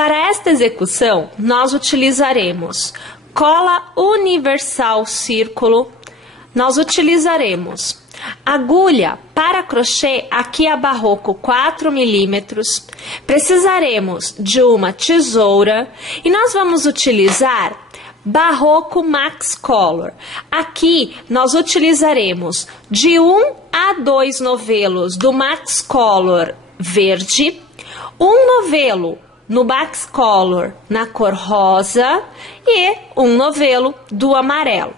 Para esta execução, nós utilizaremos cola universal círculo, nós utilizaremos agulha para crochê, aqui a Barroco 4 milímetros, precisaremos de uma tesoura e nós vamos utilizar Barroco Max Color. Aqui nós utilizaremos de 1 a 2 novelos do Max Color verde, um novelo no Max Color na cor rosa e um novelo do amarelo.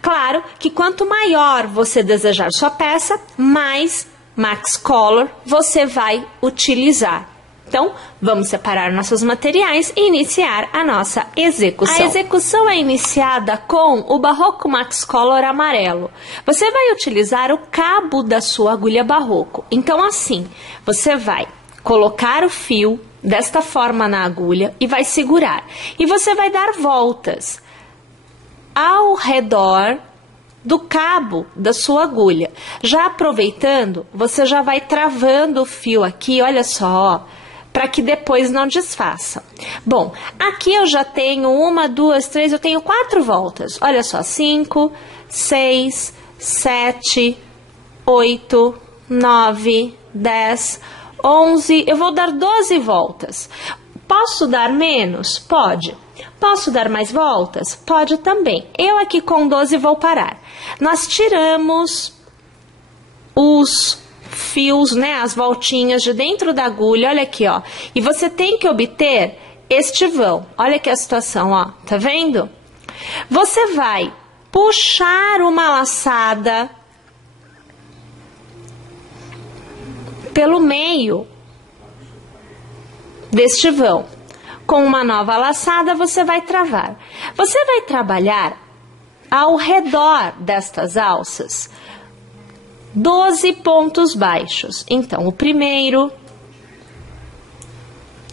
Claro que quanto maior você desejar sua peça, mais Max Color você vai utilizar. Então, vamos separar nossos materiais e iniciar a nossa execução. A execução é iniciada com o Barroco Max Color amarelo. Você vai utilizar o cabo da sua agulha Barroco. Então, assim, você vai colocar o fio desta forma na agulha e vai segurar. E você vai dar voltas ao redor do cabo da sua agulha. Já aproveitando, você já vai travando o fio aqui, olha só, para que depois não desfaça. Bom, aqui eu já tenho 1, 2, 3, eu tenho 4 voltas. Olha só, 5, 6, 7, 8, 9, 10, 11, eu vou dar 12 voltas. Posso dar menos? Pode. Posso dar mais voltas? Pode também. Eu aqui com 12 vou parar. Nós tiramos os fios, né, as voltinhas de dentro da agulha, olha aqui, ó. E você tem que obter este vão. Olha aqui a situação, ó. Tá vendo? Você vai puxar uma laçada pelo meio deste vão. Com uma nova laçada, você vai travar. Você vai trabalhar ao redor destas alças 12 pontos baixos. Então, o primeiro,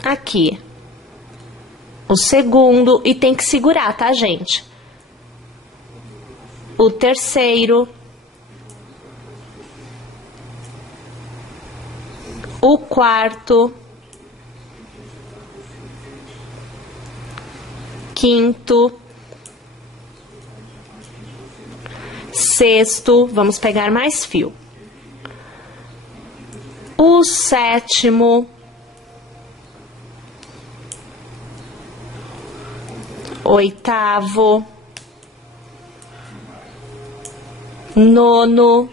aqui, o segundo, e tem que segurar, tá, gente? O terceiro, o quarto, quinto, sexto, vamos pegar mais fio, o sétimo, oitavo, nono,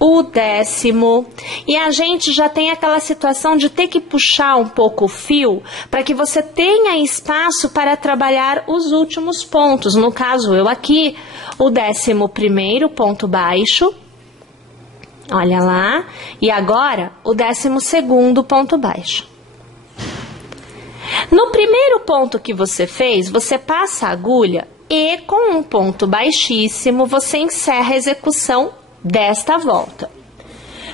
o 10º, e a gente já tem aquela situação de ter que puxar um pouco o fio para que você tenha espaço para trabalhar os últimos pontos. No caso, eu aqui, o 11º ponto baixo, olha lá, e agora o 12º ponto baixo. No primeiro ponto que você fez, você passa a agulha e com um ponto baixíssimo você encerra a execução desta volta.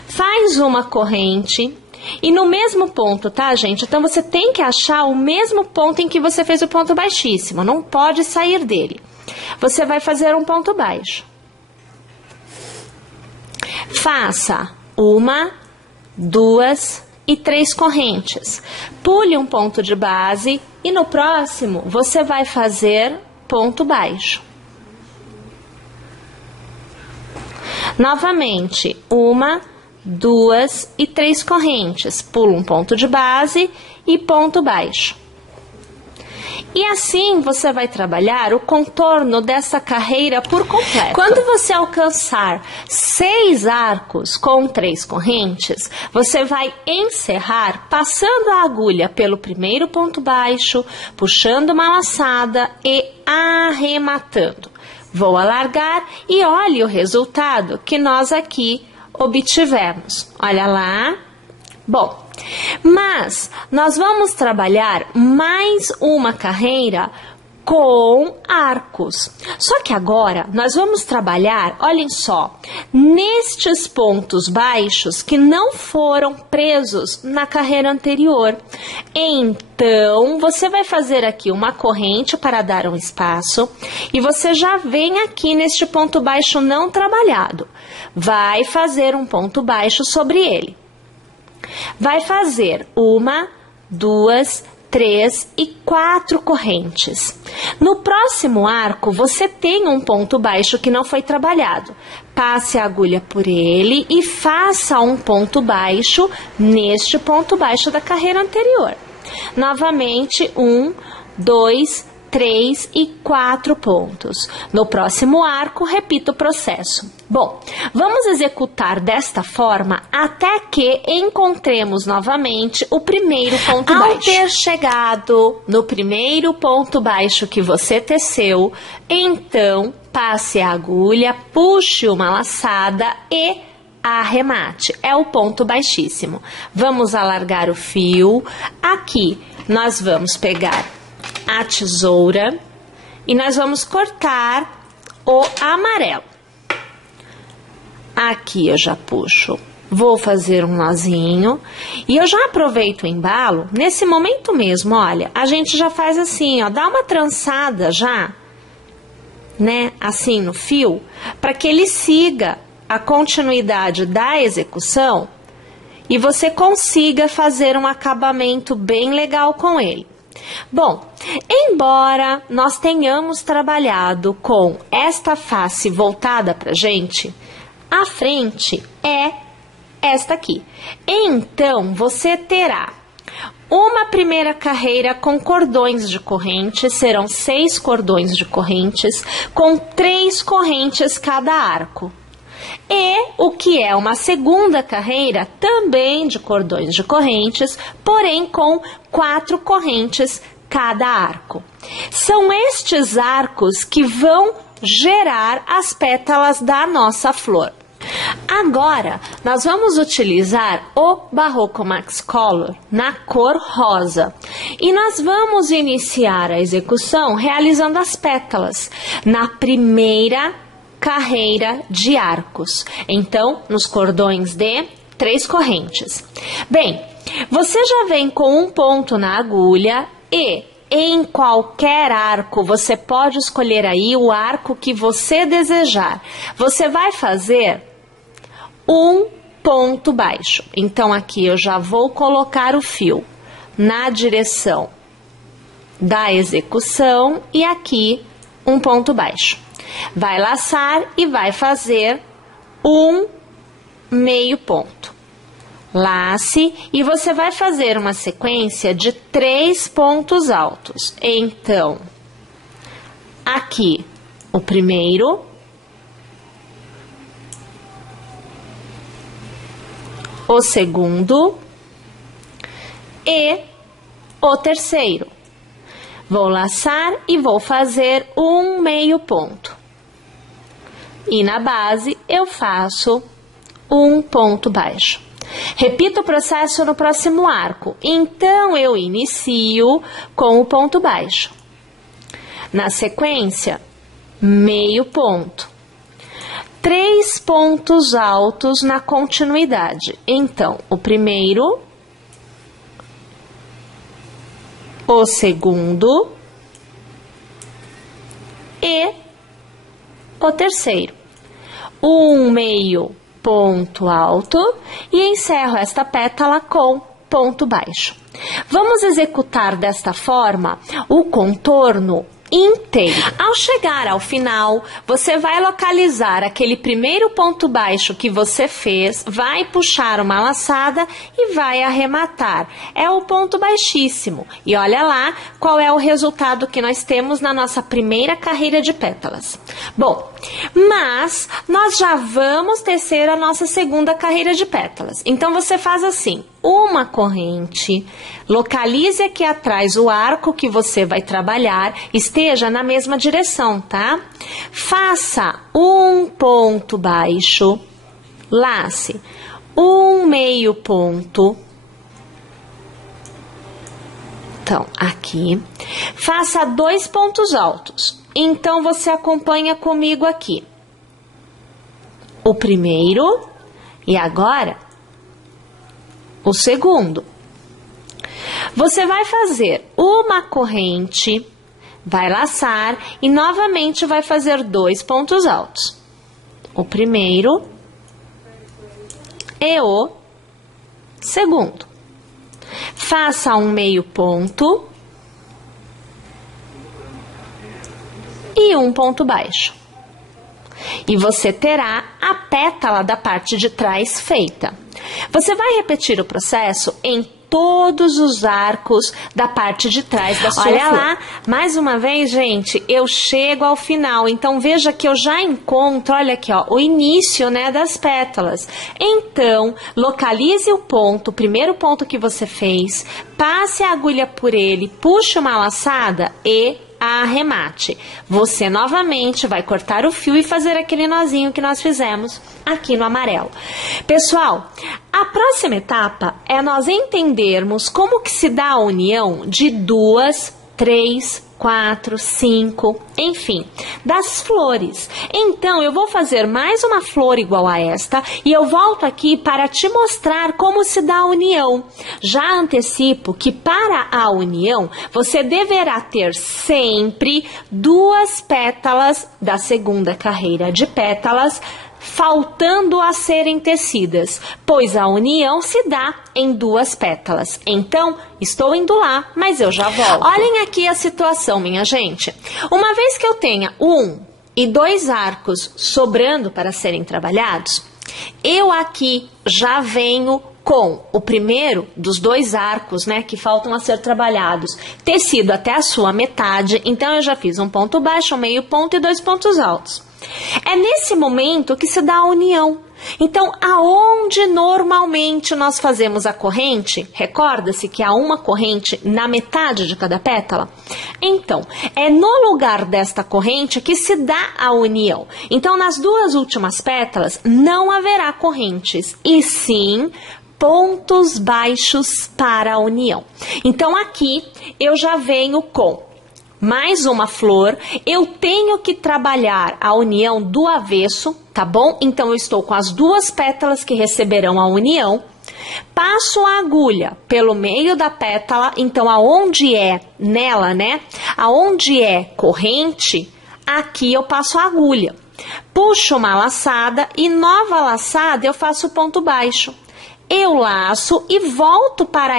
Faz uma corrente e no mesmo ponto, tá, gente? Então, você tem que achar o mesmo ponto em que você fez o ponto baixíssimo. Não pode sair dele. Você vai fazer um ponto baixo. Faça 1, 2 e 3 correntes. Pule um ponto de base e no próximo você vai fazer ponto baixo. Novamente, 1, 2 e 3 correntes. Pula um ponto de base e ponto baixo. E assim você vai trabalhar o contorno dessa carreira por completo. Quando você alcançar 6 arcos com 3 correntes, você vai encerrar passando a agulha pelo primeiro ponto baixo, puxando uma laçada e arrematando. Vou alargar e olhe o resultado que nós aqui obtivemos. Olha lá. Bom, mas nós vamos trabalhar mais uma carreira com arcos. Só que agora nós vamos trabalhar, olhem só, nestes pontos baixos que não foram presos na carreira anterior. Então, você vai fazer aqui uma corrente para dar um espaço e você já vem aqui neste ponto baixo não trabalhado. Vai fazer um ponto baixo sobre ele. vai fazer 1, 2, 3 e 4 correntes. No próximo arco, você tem um ponto baixo que não foi trabalhado. Passe a agulha por ele e faça um ponto baixo neste ponto baixo da carreira anterior. Novamente, 1, 2, 3 e 4 pontos. No próximo arco, repita o processo. Bom, vamos executar desta forma até que encontremos novamente o primeiro ponto baixo. Ao ter chegado no primeiro ponto baixo que você teceu, então passe a agulha, puxe uma laçada e arremate. É o ponto baixíssimo. Vamos alargar o fio. Aqui nós vamos pegar a tesoura e nós vamos cortar o amarelo. Aqui eu já puxo, vou fazer um nozinho e eu já aproveito o embalo. Nesse momento mesmo, olha, a gente já faz assim, ó, dá uma trançada já, né, assim no fio, para que ele siga a continuidade da execução e você consiga fazer um acabamento bem legal com ele. Bom, embora nós tenhamos trabalhado com esta face voltada pra gente, a frente é esta aqui. Então, você terá uma primeira carreira com cordões de corrente, serão 6 cordões de correntes, com 3 correntes cada arco. E o que é uma segunda carreira, também de cordões de correntes, porém com 4 correntes cada arco. São estes arcos que vão gerar as pétalas da nossa flor. Agora, nós vamos utilizar o Barroco Max Color na cor rosa. E nós vamos iniciar a execução realizando as pétalas na primeira carreira de arcos. Então, nos cordões de 3 correntes. Bem, você já vem com um ponto na agulha e em qualquer arco, você pode escolher aí o arco que você desejar. Você vai fazer um ponto baixo. Então, aqui eu já vou colocar o fio na direção da execução e aqui um ponto baixo. Vai laçar e vai fazer um meio ponto. Lace e você vai fazer uma sequência de 3 pontos altos. Então, aqui o primeiro, o segundo e o terceiro. Vou laçar e vou fazer um meio ponto. E na base eu faço um ponto baixo. Repito o processo no próximo arco. Então, eu inicio com o ponto baixo. Na sequência, meio ponto. 3 pontos altos na continuidade. Então, o primeiro, o segundo e o terceiro. Um meio ponto alto e encerro esta pétala com ponto baixo. Vamos executar desta forma o contorno inteiro. Ao chegar ao final, você vai localizar aquele primeiro ponto baixo que você fez, vai puxar uma laçada e vai arrematar. É o ponto baixíssimo. E olha lá qual é o resultado que nós temos na nossa primeira carreira de pétalas. Bom, mas nós já vamos tecer a nossa segunda carreira de pétalas. Então, você faz assim, uma corrente, localize aqui atrás o arco que você vai trabalhar, esteja na mesma direção, tá? Faça um ponto baixo, lace um meio ponto. Então, aqui, faça 2 pontos altos. Então, você acompanha comigo aqui. O primeiro e agora o segundo. Você vai fazer uma corrente, vai laçar e novamente vai fazer 2 pontos altos. O primeiro e o segundo. Faça um meio ponto e um ponto baixo. E você terá a pétala da parte de trás feita. Você vai repetir o processo em todos os arcos da parte de trás da sua flor. Olha lá, mais uma vez, gente, eu chego ao final. Então, veja que eu já encontro, olha aqui, ó, o início, né, das pétalas. Então, localize o ponto, o primeiro ponto que você fez, passe a agulha por ele, puxe uma laçada e arremate. Você novamente vai cortar o fio e fazer aquele nozinho que nós fizemos aqui no amarelo. Pessoal, a próxima etapa é nós entendermos como que se dá a união de 2, 3, 4, 5, enfim, das flores. Então, eu vou fazer mais uma flor igual a esta e eu volto aqui para te mostrar como se dá a união. Já antecipo que para a união, você deverá ter sempre 2 pétalas da segunda carreira de pétalas faltando a serem tecidas, pois a união se dá em 2 pétalas. Então, estou indo lá, mas eu já volto. Olhem aqui a situação, minha gente. Uma vez que eu tenha 1 e 2 arcos sobrando para serem trabalhados, eu aqui já venho com o primeiro dos 2 arcos, né, que faltam a ser trabalhados, tecido até a sua metade. Então, eu já fiz um ponto baixo, um meio ponto e 2 pontos altos. É nesse momento que se dá a união. Então, aonde normalmente nós fazemos a corrente, recorda-se que há uma corrente na metade de cada pétala? Então, é no lugar desta corrente que se dá a união. Então, nas 2 últimas pétalas, não haverá correntes, e sim pontos baixos para a união. Então, aqui eu já venho com mais uma flor, eu tenho que trabalhar a união do avesso, tá bom? Então, eu estou com as 2 pétalas que receberão a união, passo a agulha pelo meio da pétala, então, aonde é nela, né? Aonde é corrente, aqui eu passo a agulha. Puxo uma laçada e nova laçada eu faço ponto baixo. Eu laço e volto para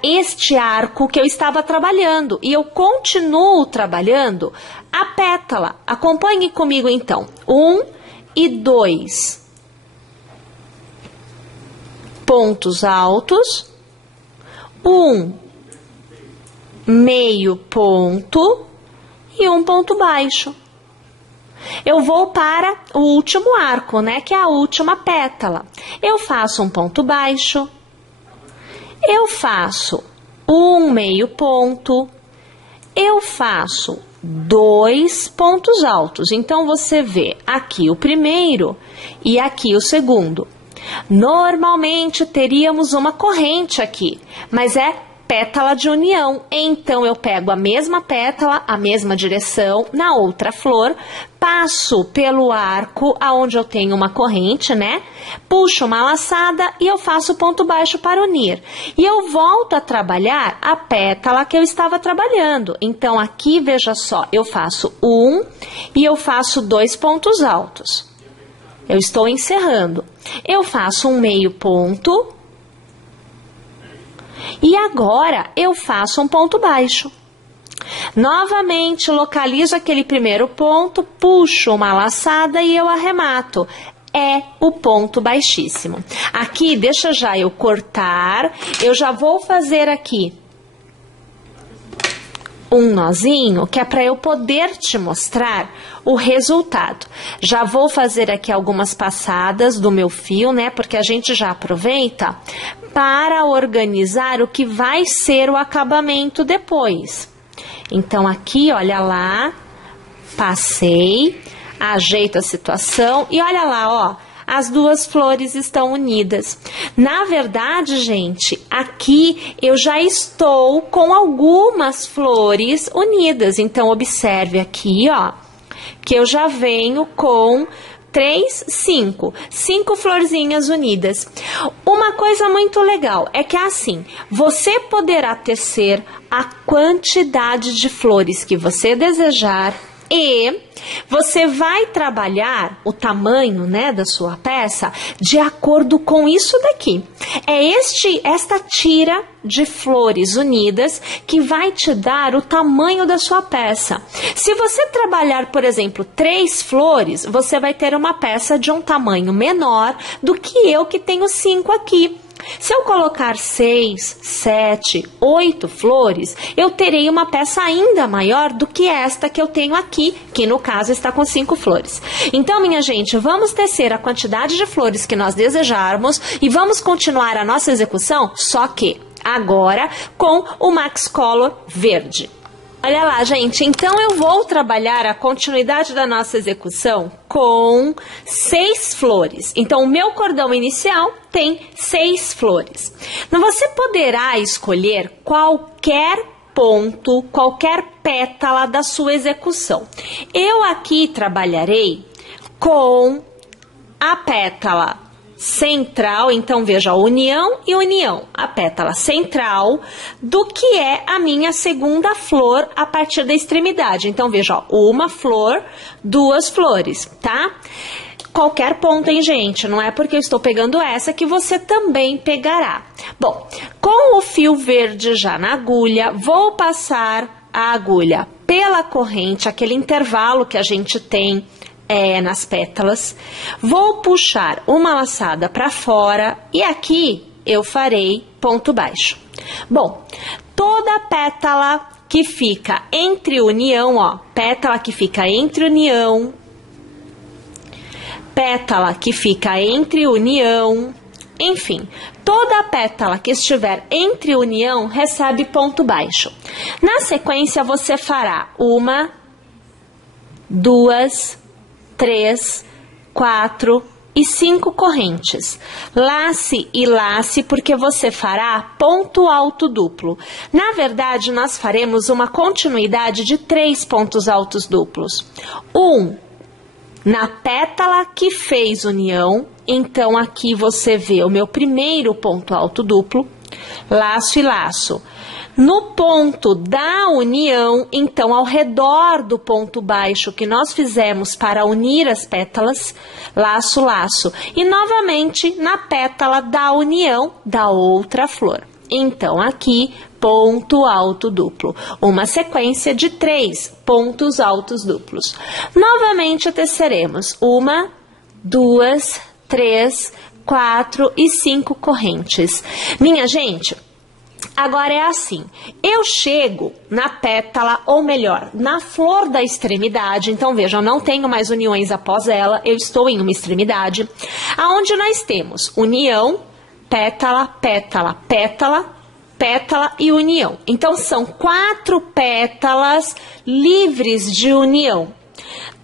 este arco que eu estava trabalhando. E eu continuo trabalhando a pétala. Acompanhe comigo, então. 1 e 2 pontos altos. 1 meio ponto e 1 ponto baixo. Eu vou para o último arco, né, que é a última pétala. Eu faço um ponto baixo, eu faço um meio ponto, eu faço 2 pontos altos. Então, você vê aqui o primeiro e aqui o segundo. Normalmente, teríamos uma corrente aqui, mas é pétala de união. Então, eu pego a mesma pétala, a mesma direção, na outra flor, passo pelo arco aonde eu tenho uma corrente, né? Puxo uma laçada e eu faço ponto baixo para unir. E eu volto a trabalhar a pétala que eu estava trabalhando. Então, aqui, veja só, eu faço 1 e eu faço 2 pontos altos. Eu estou encerrando. Eu faço um meio ponto. E agora, eu faço um ponto baixo. Novamente, localizo aquele primeiro ponto, puxo uma laçada e eu arremato. É o ponto baixíssimo. Aqui, deixa já eu cortar, eu já vou fazer aqui um nozinho, que é para eu poder te mostrar o resultado. Já vou fazer aqui algumas passadas do meu fio, né? Porque a gente já aproveita para organizar o que vai ser o acabamento depois. Então, aqui, olha lá, passei, ajeito a situação e olha lá, ó. As 2 flores estão unidas. Na verdade, gente, aqui eu já estou com algumas flores unidas. Então, observe aqui, ó, que eu já venho com 3, 5 florzinhas unidas. Uma coisa muito legal é que assim, você poderá tecer a quantidade de flores que você desejar e você vai trabalhar o tamanho, né, da sua peça de acordo com isso daqui. É esta tira de flores unidas que vai te dar o tamanho da sua peça. Se você trabalhar, por exemplo, 3 flores, você vai ter uma peça de um tamanho menor do que eu que tenho 5 aqui. Se eu colocar 6, 7, 8 flores, eu terei uma peça ainda maior do que esta que eu tenho aqui, que no caso está com 5 flores. Então, minha gente, vamos tecer a quantidade de flores que nós desejarmos e vamos continuar a nossa execução, só que agora com o Max Color verde. Olha lá, gente, então eu vou trabalhar a continuidade da nossa execução com 6 flores. Então, o meu cordão inicial tem 6 flores. Então, você poderá escolher qualquer ponto, qualquer pétala da sua execução. Eu aqui trabalharei com a pétala central, então veja, união e união, a pétala central do que é a minha segunda flor a partir da extremidade. Então veja, ó, uma flor, 2 flores, tá? Qualquer ponto, hein, gente? Não é porque eu estou pegando essa que você também pegará. Bom, com o fio verde já na agulha, vou passar a agulha pela corrente, aquele intervalo que a gente tem nas pétalas, vou puxar uma laçada para fora e aqui eu farei ponto baixo. Bom, toda pétala que fica entre união, ó, pétala que fica entre união, pétala que fica entre união, enfim, toda pétala que estiver entre união recebe ponto baixo. Na sequência, você fará 1, 2, 3, 4 e 5 correntes. Lace e lace, porque você fará ponto alto duplo. Na verdade, nós faremos uma continuidade de 3 pontos altos duplos. Um na pétala que fez união, então aqui você vê o meu primeiro ponto alto duplo, laço e laço. No ponto da união, então, ao redor do ponto baixo que nós fizemos para unir as pétalas, laço, laço. E, novamente, na pétala da união da outra flor. Então, aqui, ponto alto duplo. Uma sequência de 3 pontos altos duplos. Novamente, teceremos 1, 2, 3, 4 e 5 correntes. Minha gente, agora é assim, eu chego na pétala, ou melhor, na flor da extremidade, então veja, eu não tenho mais uniões após ela, eu estou em uma extremidade, aonde nós temos união, pétala, pétala, pétala, pétala e união. Então, são 4 pétalas livres de união.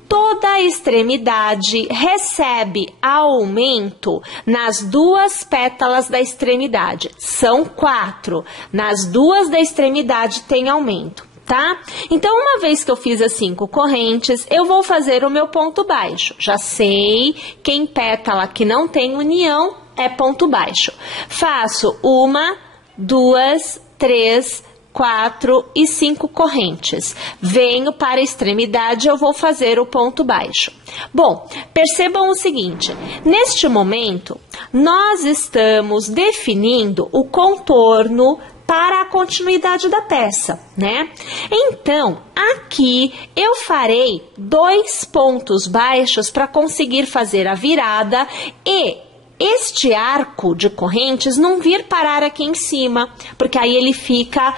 Toda a extremidade recebe aumento nas 2 pétalas da extremidade. São 4. Nas 2 da extremidade tem aumento, tá? Então, uma vez que eu fiz as 5 correntes, eu vou fazer o meu ponto baixo. Já sei que em pétala que não tem união é ponto baixo. Faço 1, 2, 3, 4 e 5 correntes. Venho para a extremidade, eu vou fazer o ponto baixo. Bom, percebam o seguinte, neste momento, nós estamos definindo o contorno para a continuidade da peça, né? Então, aqui eu farei 2 pontos baixos para conseguir fazer a virada e este arco de correntes não vir parar aqui em cima, porque aí ele fica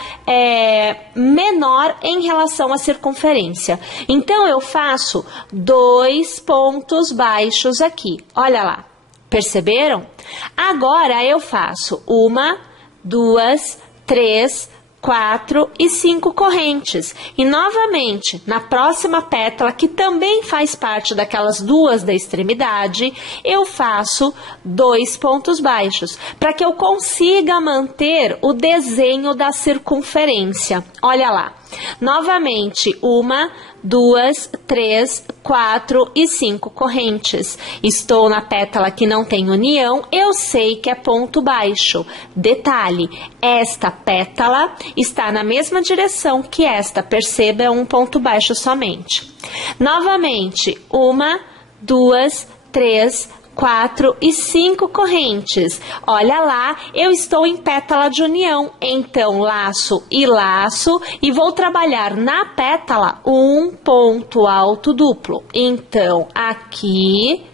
menor em relação à circunferência. Então, eu faço 2 pontos baixos aqui. Olha lá, perceberam? Agora, eu faço 1, 2, 3, 4 e 5 correntes. E novamente, na próxima pétala, que também faz parte daquelas 2 da extremidade, eu faço 2 pontos baixos, para que eu consiga manter o desenho da circunferência. Olha lá. Novamente, 1, 2, 3, 4 e 5 correntes. Estou na pétala que não tem união, eu sei que é ponto baixo. Detalhe, esta pétala está na mesma direção que esta, perceba, é um ponto baixo somente. Novamente, 1, 2, 3, 4 e 5 correntes. Olha lá, eu estou em pétala de união, então laço e vou trabalhar na pétala um ponto alto duplo. Então, aqui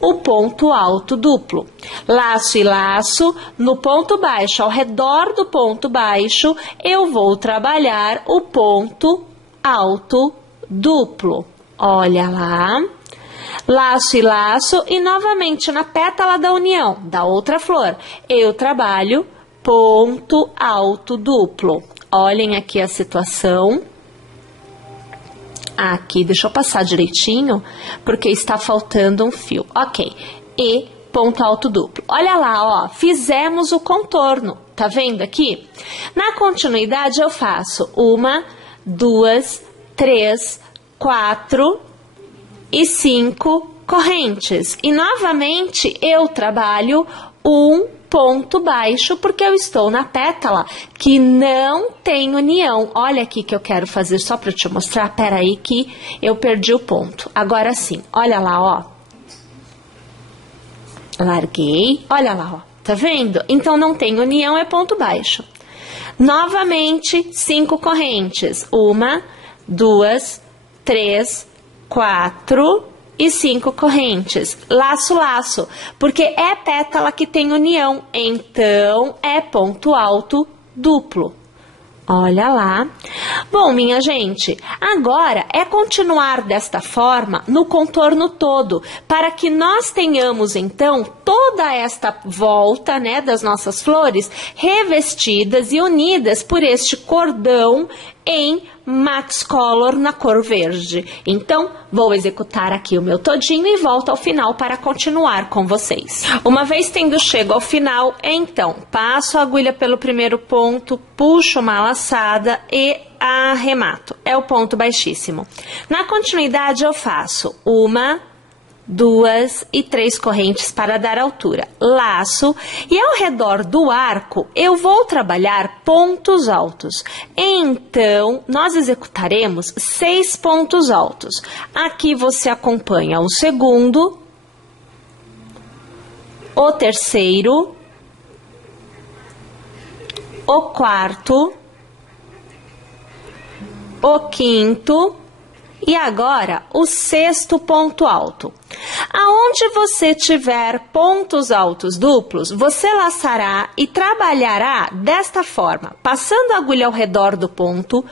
o ponto alto duplo. Laço e laço, no ponto baixo, ao redor do ponto baixo, eu vou trabalhar o ponto alto duplo. Olha lá. Laço e laço e novamente na pétala da união da outra flor, eu trabalho ponto alto duplo. Olhem aqui a situação. Aqui, deixa eu passar direitinho, porque está faltando um fio. Ok, e ponto alto duplo. Olha lá, ó, fizemos o contorno, tá vendo aqui? Na continuidade eu faço 1, 2, 3, 4... e 5 correntes. E novamente eu trabalho um ponto baixo porque eu estou na pétala que não tem união. Olha aqui que eu quero fazer só para te mostrar. Pera aí que eu perdi o ponto. Agora sim, olha lá, ó. Larguei, olha lá, ó. Tá vendo? Então não tem união, é ponto baixo. Novamente, 5 correntes. 1, 2, 3, 4 e 5 correntes. Laço, laço, porque é pétala que tem união, então é ponto alto duplo. Olha lá. Bom, minha gente, agora é continuar desta forma no contorno todo, para que nós tenhamos, então, toda esta volta, né, das nossas flores revestidas e unidas por este cordão em Max Color na cor verde. Então, vou executar aqui o meu todinho e volto ao final para continuar com vocês. Uma vez tendo chego ao final, então, passo a agulha pelo primeiro ponto, puxo uma laçada e arremato. É o ponto baixíssimo. Na continuidade, eu faço 1, 2 e 3 correntes para dar altura. Laço e ao redor do arco eu vou trabalhar pontos altos. Então, nós executaremos 6 pontos altos. Aqui você acompanha o segundo, o terceiro, o quarto, o quinto e agora o sexto ponto alto. Aonde você tiver pontos altos duplos, você laçará e trabalhará desta forma, passando a agulha ao redor do ponto,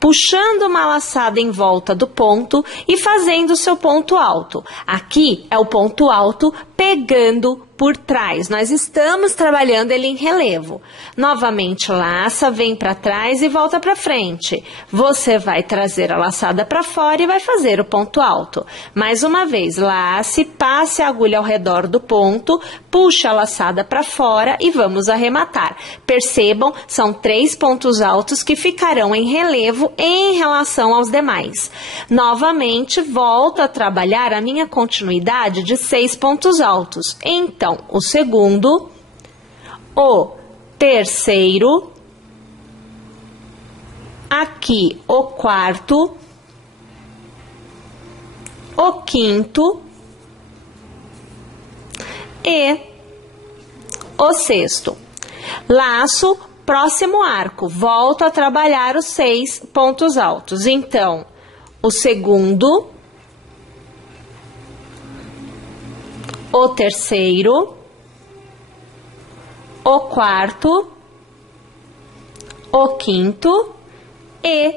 puxando uma laçada em volta do ponto e fazendo o seu ponto alto. Aqui é o ponto alto pegando por trás. Nós estamos trabalhando ele em relevo. Novamente laça, vem para trás e volta para frente. Você vai trazer a laçada para fora e vai fazer o ponto alto. Mais uma vez, lace, passe a agulha ao redor do ponto, puxe a laçada para fora e vamos arrematar. Percebam, são 3 pontos altos que ficarão em relevo em relação aos demais. Novamente, volto a trabalhar a minha continuidade de 6 pontos altos. Então, o segundo, o terceiro, aqui o quarto, o quinto e o sexto. Laço, próximo arco, volto a trabalhar os 6 pontos altos. Então, o segundo, o terceiro, o quarto, o quinto e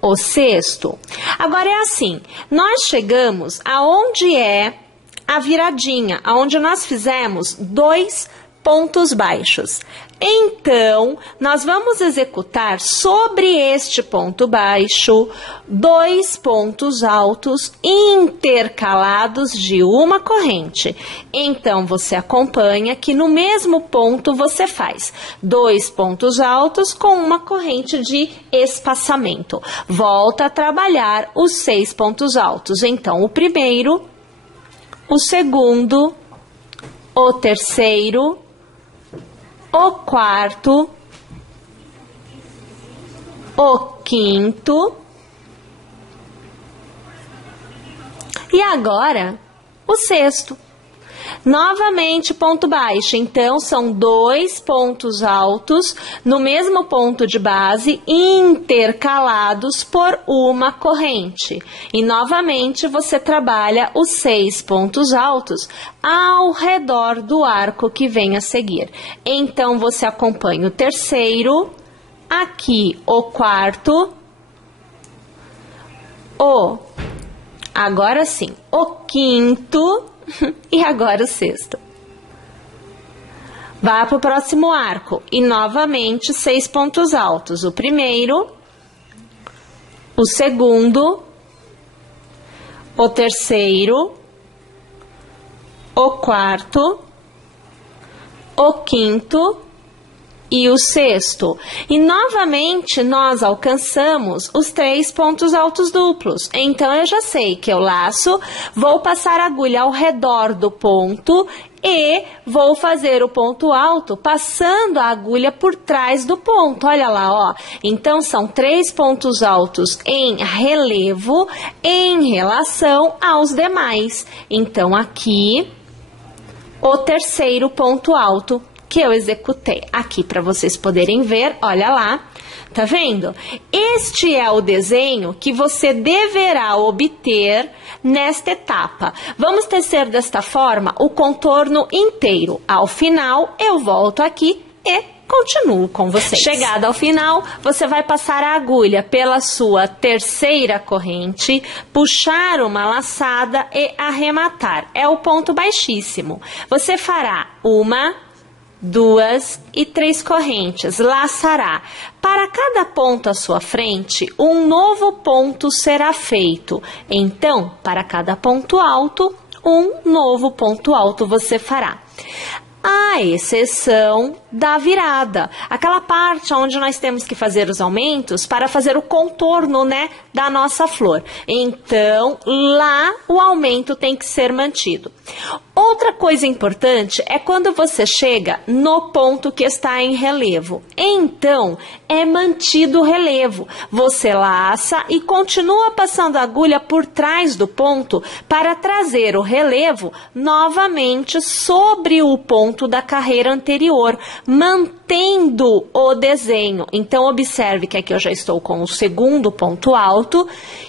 o sexto. Agora é assim, nós chegamos aonde é a viradinha, aonde nós fizemos 2 pontos baixos. Então, nós vamos executar sobre este ponto baixo 2 pontos altos intercalados de uma corrente. Então, você acompanha que no mesmo ponto você faz 2 pontos altos com uma corrente de espaçamento. Volta a trabalhar os 6 pontos altos. Então, o primeiro, o segundo, o terceiro, o quarto, o quinto e agora o sexto. Novamente, ponto baixo. Então, são 2 pontos altos no mesmo ponto de base, intercalados por uma corrente. E, novamente, você trabalha os 6 pontos altos ao redor do arco que vem a seguir. Então, você acompanha o terceiro, aqui o quarto, agora sim, o quinto e agora o sexto. Vá para o próximo arco e novamente 6 pontos altos. O primeiro, o segundo, o terceiro, o quarto, o quinto e o sexto. E novamente nós alcançamos os 3 pontos altos duplos. Então eu já sei que eu laço, vou passar a agulha ao redor do ponto e vou fazer o ponto alto passando a agulha por trás do ponto. Olha lá, ó. Então são 3 pontos altos em relevo em relação aos demais. Então aqui o terceiro ponto alto que eu executei aqui para vocês poderem ver, olha lá, tá vendo? Este é o desenho que você deverá obter nesta etapa. Vamos tecer desta forma o contorno inteiro. Ao final, eu volto aqui e continuo com vocês. Chegada ao final, você vai passar a agulha pela sua terceira corrente, puxar uma laçada e arrematar. É o ponto baixíssimo. Você fará 1, 2 e 3 correntes, laçará. Para cada ponto à sua frente, um novo ponto será feito. Então, para cada ponto alto, um novo ponto alto você fará. À exceção da virada, aquela parte onde nós temos que fazer os aumentos para fazer o contorno, né, da nossa flor. Então, lá o aumento tem que ser mantido. Outra coisa importante é quando você chega no ponto que está em relevo. Então, é mantido o relevo. Você laça e continua passando a agulha por trás do ponto para trazer o relevo novamente sobre o ponto da carreira anterior, mantendo o desenho. Então, observe que aqui eu já estou com o segundo ponto alto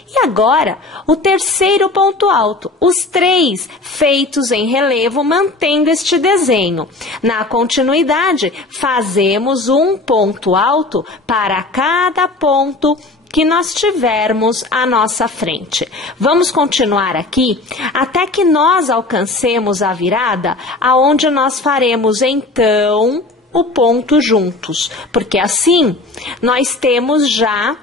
e agora o terceiro ponto alto. Os 3 feitos em relevo, mantendo este desenho. Na continuidade, fazemos um ponto alto para cada ponto que nós tivermos à nossa frente. Vamos continuar aqui até que nós alcancemos a virada, aonde nós faremos então o ponto juntos, porque assim nós temos já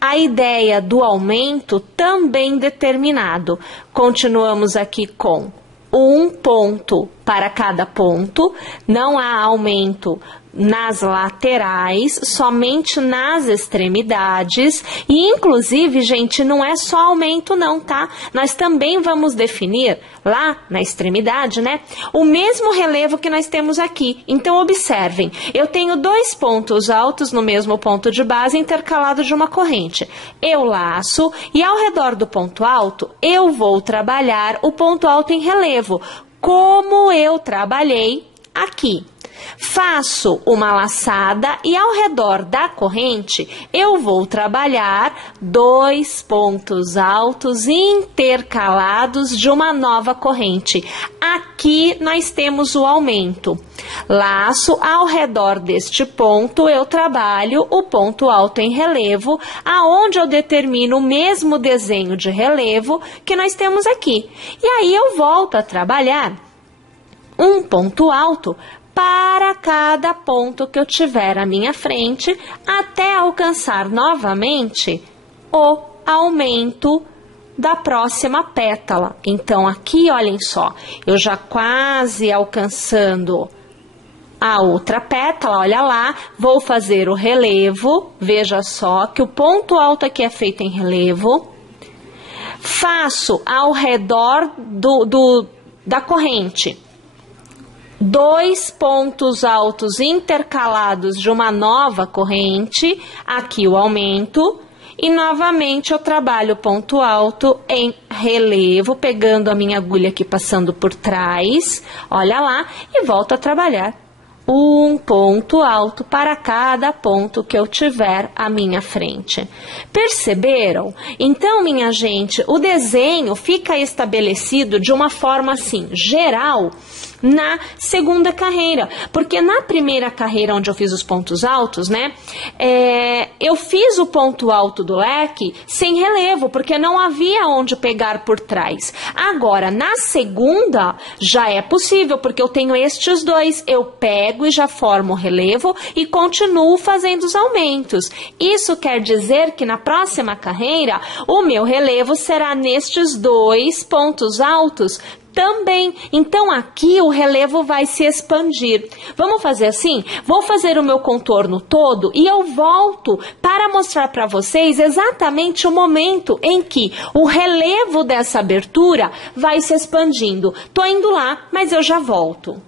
a ideia do aumento também determinado. Continuamos aqui com um ponto para cada ponto, não há aumento nas laterais, somente nas extremidades e inclusive, gente, não é só aumento não, tá? Nós também vamos definir lá na extremidade, né, o mesmo relevo que nós temos aqui. Então, observem, eu tenho 2 pontos altos no mesmo ponto de base intercalado de uma corrente. Eu laço e ao redor do ponto alto, eu vou trabalhar o ponto alto em relevo, como eu trabalhei aqui. Faço uma laçada e ao redor da corrente eu vou trabalhar 2 pontos altos intercalados de uma nova corrente. Aqui nós temos o aumento. Laço ao redor deste ponto, eu trabalho o ponto alto em relevo, aonde eu determino o mesmo desenho de relevo que nós temos aqui. E aí eu volto a trabalhar um ponto alto para cada ponto que eu tiver à minha frente, até alcançar novamente o aumento da próxima pétala. Então, aqui, olhem só, eu já quase alcançando a outra pétala, olha lá, vou fazer o relevo, veja só que o ponto alto aqui é feito em relevo, faço ao redor da corrente 2 pontos altos intercalados de uma nova corrente, aqui o aumento, e novamente eu trabalho ponto alto em relevo, pegando a minha agulha aqui, passando por trás, olha lá, e volto a trabalhar um ponto alto para cada ponto que eu tiver à minha frente. Perceberam? Então, minha gente, o desenho fica estabelecido de uma forma assim, geral, na segunda carreira, porque na primeira carreira onde eu fiz os pontos altos, né, eu fiz o ponto alto do leque sem relevo, porque não havia onde pegar por trás. Agora, na segunda, já é possível, porque eu tenho estes dois, eu pego e já formo o relevo e continuo fazendo os aumentos. Isso quer dizer que na próxima carreira, o meu relevo será nestes 2 pontos altos também. Então, aqui o relevo vai se expandir. Vamos fazer assim? Vou fazer o meu contorno todo e eu volto para mostrar para vocês exatamente o momento em que o relevo dessa abertura vai se expandindo. Tô indo lá, mas eu já volto.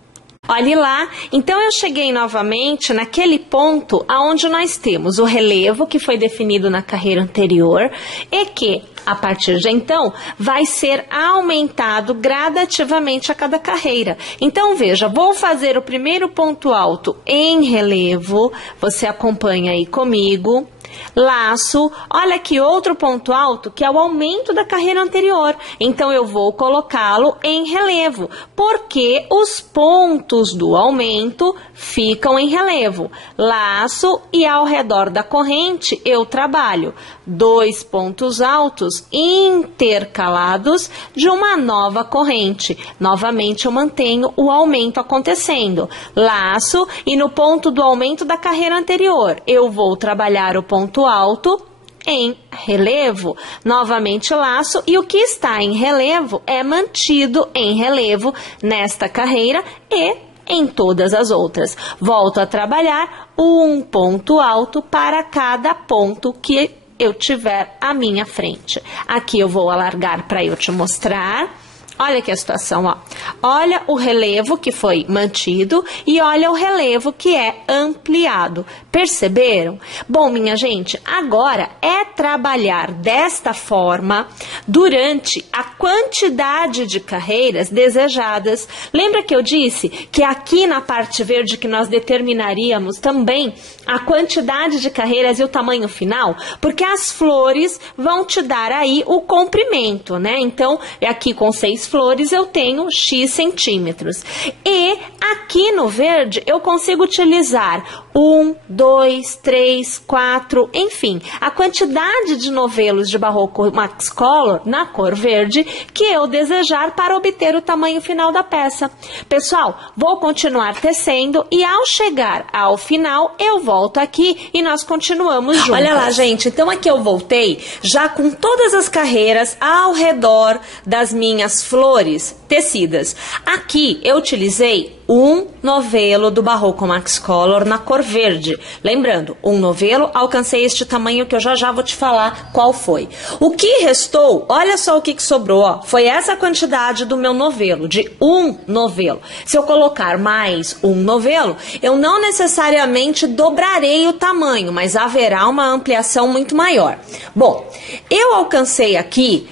Olhe lá, então eu cheguei novamente naquele ponto aonde nós temos o relevo que foi definido na carreira anterior e que, a partir de então, vai ser aumentado gradativamente a cada carreira. Então, veja, vou fazer o primeiro ponto alto em relevo, você acompanha aí comigo. Laço, olha aqui outro ponto alto que é o aumento da carreira anterior, então eu vou colocá-lo em relevo, porque os pontos do aumento ficam em relevo. Laço e ao redor da corrente eu trabalho 2 pontos altos intercalados de uma nova corrente. Novamente eu mantenho o aumento acontecendo. Laço e no ponto do aumento da carreira anterior eu vou trabalhar o ponto alto em relevo, novamente laço, e o que está em relevo é mantido em relevo nesta carreira e em todas as outras. Volto a trabalhar um ponto alto para cada ponto que eu tiver à minha frente. Aqui eu vou alargar para eu te mostrar. Olha aqui a situação, ó. Olha o relevo que foi mantido e olha o relevo que é ampliado. Perceberam? Bom, minha gente, agora é trabalhar desta forma durante a quantidade de carreiras desejadas. Lembra que eu disse que aqui na parte verde que nós determinaríamos também a quantidade de carreiras e o tamanho final? Porque as flores vão te dar aí o comprimento, né? Então, aqui com 6 flores eu tenho X centímetros. E aqui no verde eu consigo utilizar 1, 2, 3, 4, enfim, a quantidade de novelos de Barroco Max Color na cor verde que eu desejar para obter o tamanho final da peça. Pessoal, vou continuar tecendo e ao chegar ao final eu volto aqui e nós continuamos juntos. Olha lá, gente, então aqui eu voltei já com todas as carreiras ao redor das minhas flores tecidas. Aqui eu utilizei um novelo do Barroco Max Color na cor verde. Lembrando, um novelo, alcancei este tamanho que eu já vou te falar qual foi. O que restou, olha só o que sobrou, ó, foi essa quantidade do meu novelo, de um novelo. Se eu colocar mais um novelo, eu não necessariamente dobrarei o tamanho, mas haverá uma ampliação muito maior. Bom, eu alcancei aqui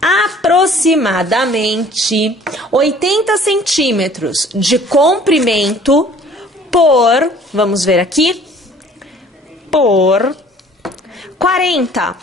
aproximadamente 80 centímetros de comprimento por, vamos ver aqui, por 40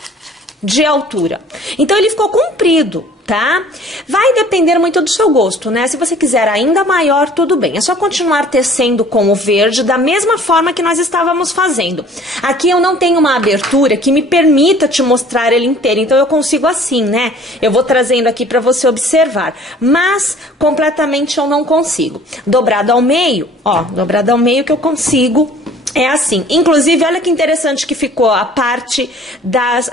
de altura. Então, ele ficou comprido. tá? Vai depender muito do seu gosto, né? Se você quiser ainda maior, tudo bem. É só continuar tecendo com o verde da mesma forma que nós estávamos fazendo. Aqui eu não tenho uma abertura que me permita te mostrar ele inteiro, então eu consigo assim, né? Eu vou trazendo aqui para você observar, mas completamente eu não consigo. Dobrado ao meio, ó, dobrado ao meio que eu consigo. É assim, inclusive, olha que interessante que ficou a parte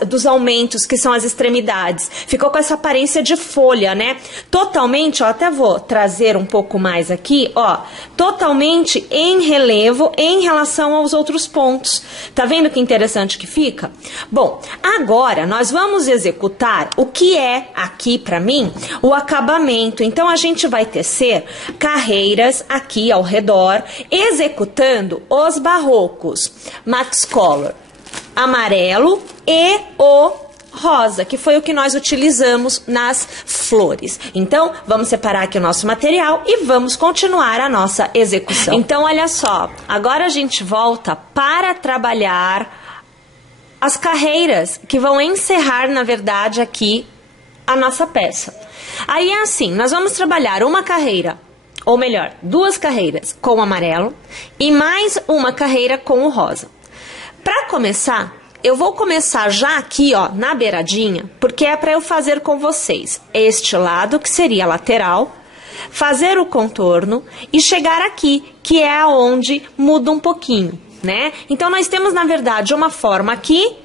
dos aumentos, que são as extremidades. Ficou com essa aparência de folha, né? Totalmente, ó, até vou trazer um pouco mais aqui, ó. Totalmente em relevo em relação aos outros pontos. Tá vendo que interessante que fica? Bom, agora nós vamos executar o que é, aqui pra mim, o acabamento. Então, a gente vai tecer carreiras aqui ao redor, executando os barrocos. Max Color amarelo e o rosa, que foi o que nós utilizamos nas flores. Então, vamos separar aqui o nosso material e vamos continuar a nossa execução. Então, olha só, agora a gente volta para trabalhar as carreiras que vão encerrar, na verdade, aqui a nossa peça. Aí é assim, nós vamos trabalhar uma carreira, ou melhor, duas carreiras com o amarelo e mais uma carreira com o rosa. Para começar, eu vou começar já aqui, ó, na beiradinha, porque é para eu fazer com vocês este lado, que seria a lateral, fazer o contorno e chegar aqui, que é onde muda um pouquinho, né? Então, nós temos, na verdade, uma forma aqui,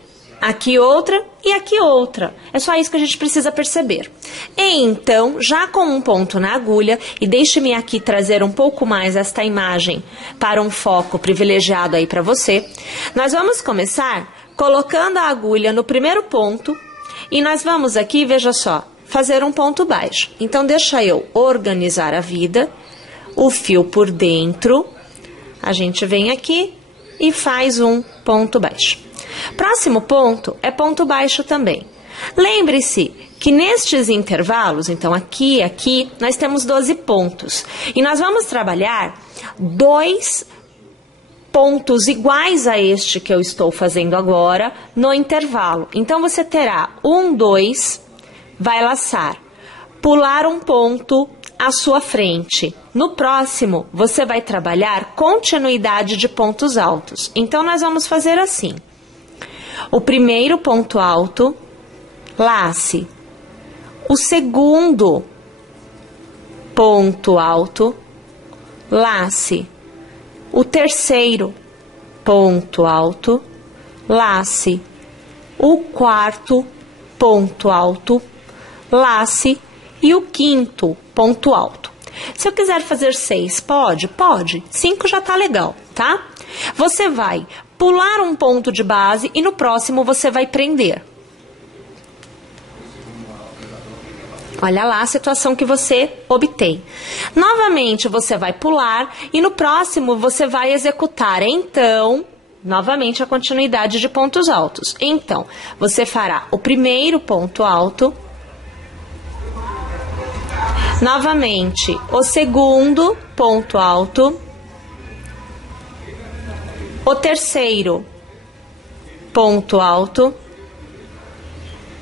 aqui outra e aqui outra. É só isso que a gente precisa perceber. E então, já com um ponto na agulha, e deixe-me aqui trazer um pouco mais esta imagem para um foco privilegiado aí para você, nós vamos começar colocando a agulha no primeiro ponto e nós vamos aqui, veja só, fazer um ponto baixo. Então, deixa eu organizar a vida, o fio por dentro, a gente vem aqui e faz um ponto baixo. Próximo ponto é ponto baixo também. Lembre-se que nestes intervalos, então aqui e aqui, nós temos 12 pontos. E nós vamos trabalhar 2 pontos iguais a este que eu estou fazendo agora no intervalo. Então, você terá 1, 2, vai laçar, pular um ponto à sua frente. No próximo, você vai trabalhar continuidade de pontos altos. Então, nós vamos fazer assim. O primeiro ponto alto, lace. O segundo ponto alto, lace. O terceiro ponto alto, lace. O quarto ponto alto, lace. E o quinto ponto alto. Se eu quiser fazer 6, pode? Pode. 5 já tá legal, tá? Você vai pular um ponto de base e no próximo você vai prender. Olha lá a situação que você obtém. Novamente você vai pular e no próximo você vai executar, então, novamente a continuidade de pontos altos. Então, você fará o primeiro ponto alto, novamente o segundo ponto alto, o terceiro ponto alto,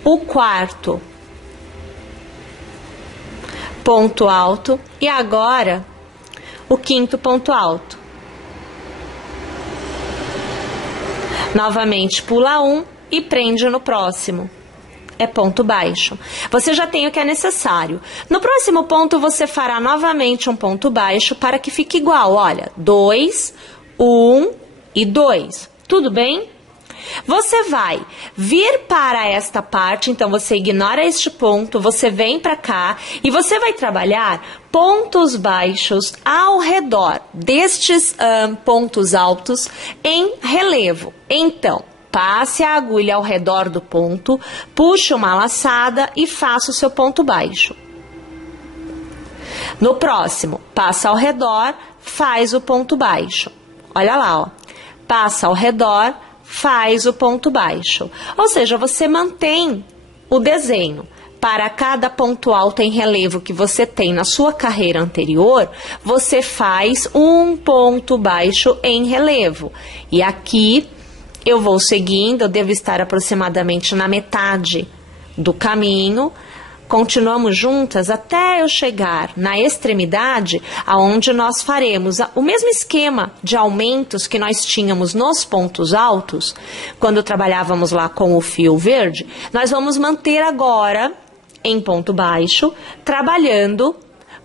o quarto ponto alto e agora o quinto ponto alto. Novamente pula um e prende no próximo. É ponto baixo. Você já tem o que é necessário. No próximo ponto você fará novamente um ponto baixo para que fique igual. Olha, 2, 1 e 2. Tudo bem? Você vai vir para esta parte, então você ignora este ponto, você vem para cá e você vai trabalhar pontos baixos ao redor destes pontos altos em relevo. Então, passe a agulha ao redor do ponto, puxe uma laçada e faça o seu ponto baixo. No próximo, passa ao redor, faz o ponto baixo. Olha lá, ó. Passa ao redor, faz o ponto baixo. Ou seja, você mantém o desenho. Para cada ponto alto em relevo que você tem na sua carreira anterior, você faz um ponto baixo em relevo. E aqui eu vou seguindo, eu devo estar aproximadamente na metade do caminho. Continuamos juntas até eu chegar na extremidade, aonde nós faremos o mesmo esquema de aumentos que nós tínhamos nos pontos altos, quando trabalhávamos lá com o fio verde, nós vamos manter agora em ponto baixo, trabalhando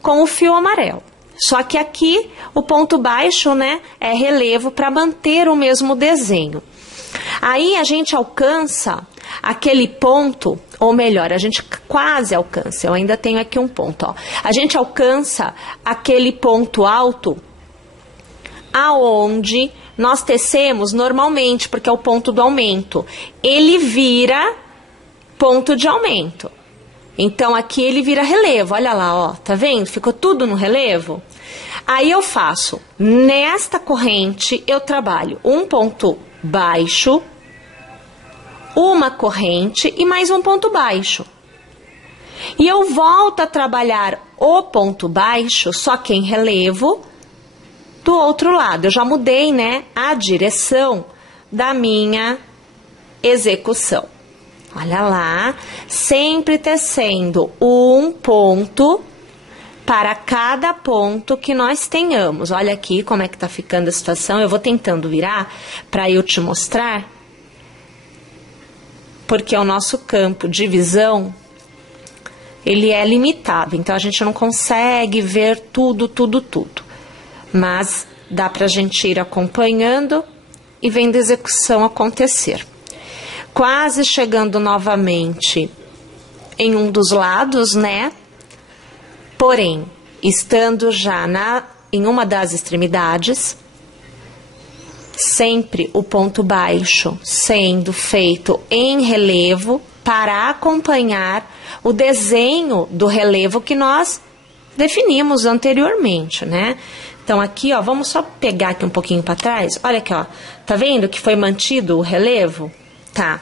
com o fio amarelo. Só que aqui o ponto baixo, né, é relevo para manter o mesmo desenho. Aí a gente alcança aquele ponto, ou melhor, a gente quase alcança, eu ainda tenho aqui um ponto, ó. A gente alcança aquele ponto alto aonde nós tecemos normalmente, porque é o ponto do aumento. Ele vira ponto de aumento. Então aqui ele vira relevo, olha lá, ó, tá vendo? Ficou tudo no relevo. Aí eu faço, nesta corrente eu trabalho um ponto baixo, uma corrente e mais um ponto baixo. E eu volto a trabalhar o ponto baixo, só que em relevo, do outro lado. Eu já mudei, né, a direção da minha execução. Olha lá, sempre tecendo um ponto para cada ponto que nós tenhamos. Olha aqui como é que tá ficando a situação. Eu vou tentando virar para eu te mostrar, porque o nosso campo de visão, ele é limitado, então a gente não consegue ver tudo. Mas dá pra gente ir acompanhando e vendo a execução acontecer. Quase chegando novamente em um dos lados, né? Porém, estando já em uma das extremidades, sempre o ponto baixo sendo feito em relevo para acompanhar o desenho do relevo que nós definimos anteriormente, né? Então aqui, ó, vamos só pegar aqui um pouquinho para trás. Olha aqui, ó, tá vendo que foi mantido o relevo? Tá.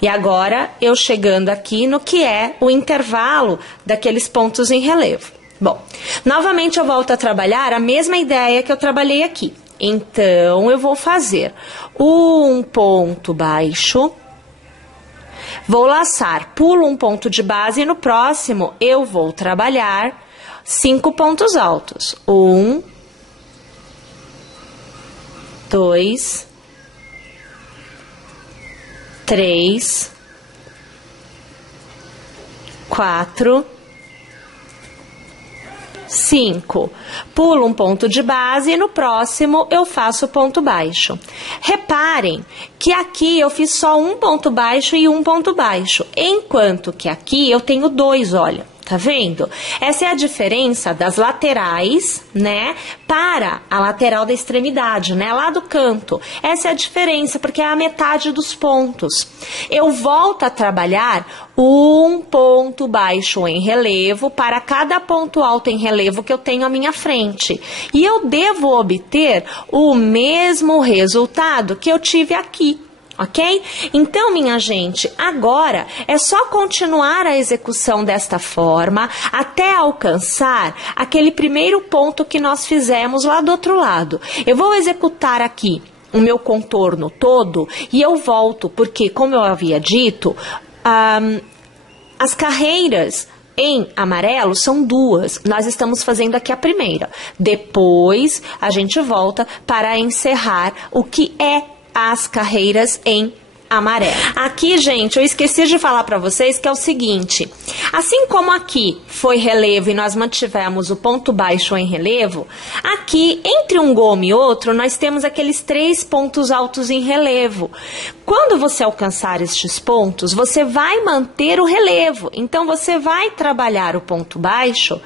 E agora eu chegando aqui no que é o intervalo daqueles pontos em relevo. Bom, novamente eu volto a trabalhar a mesma ideia que eu trabalhei aqui. Então, eu vou fazer um ponto baixo, vou laçar, pulo um ponto de base e no próximo eu vou trabalhar 5 pontos altos. 1, 2, 3, 4, 5. Pulo um ponto de base e no próximo eu faço ponto baixo. Reparem que aqui eu fiz só um ponto baixo e um ponto baixo, enquanto que aqui eu tenho 2, olha. Tá vendo? Essa é a diferença das laterais, né, para a lateral da extremidade, né, lá do canto. Essa é a diferença, porque é a metade dos pontos. Eu volto a trabalhar um ponto baixo em relevo para cada ponto alto em relevo que eu tenho à minha frente. E eu devo obter o mesmo resultado que eu tive aqui. Ok? Então, minha gente, agora é só continuar a execução desta forma até alcançar aquele primeiro ponto que nós fizemos lá do outro lado. Eu vou executar aqui o meu contorno todo e eu volto, porque, como eu havia dito, as carreiras em amarelo são 2, nós estamos fazendo aqui a primeira. Depois, a gente volta para encerrar o que é as carreiras em amarelo. Aqui, gente, eu esqueci de falar para vocês que é o seguinte, assim como aqui foi relevo e nós mantivemos o ponto baixo em relevo, aqui, entre um gomo e outro, nós temos aqueles 3 pontos altos em relevo. Quando você alcançar estes pontos, você vai manter o relevo, então você vai trabalhar o ponto baixo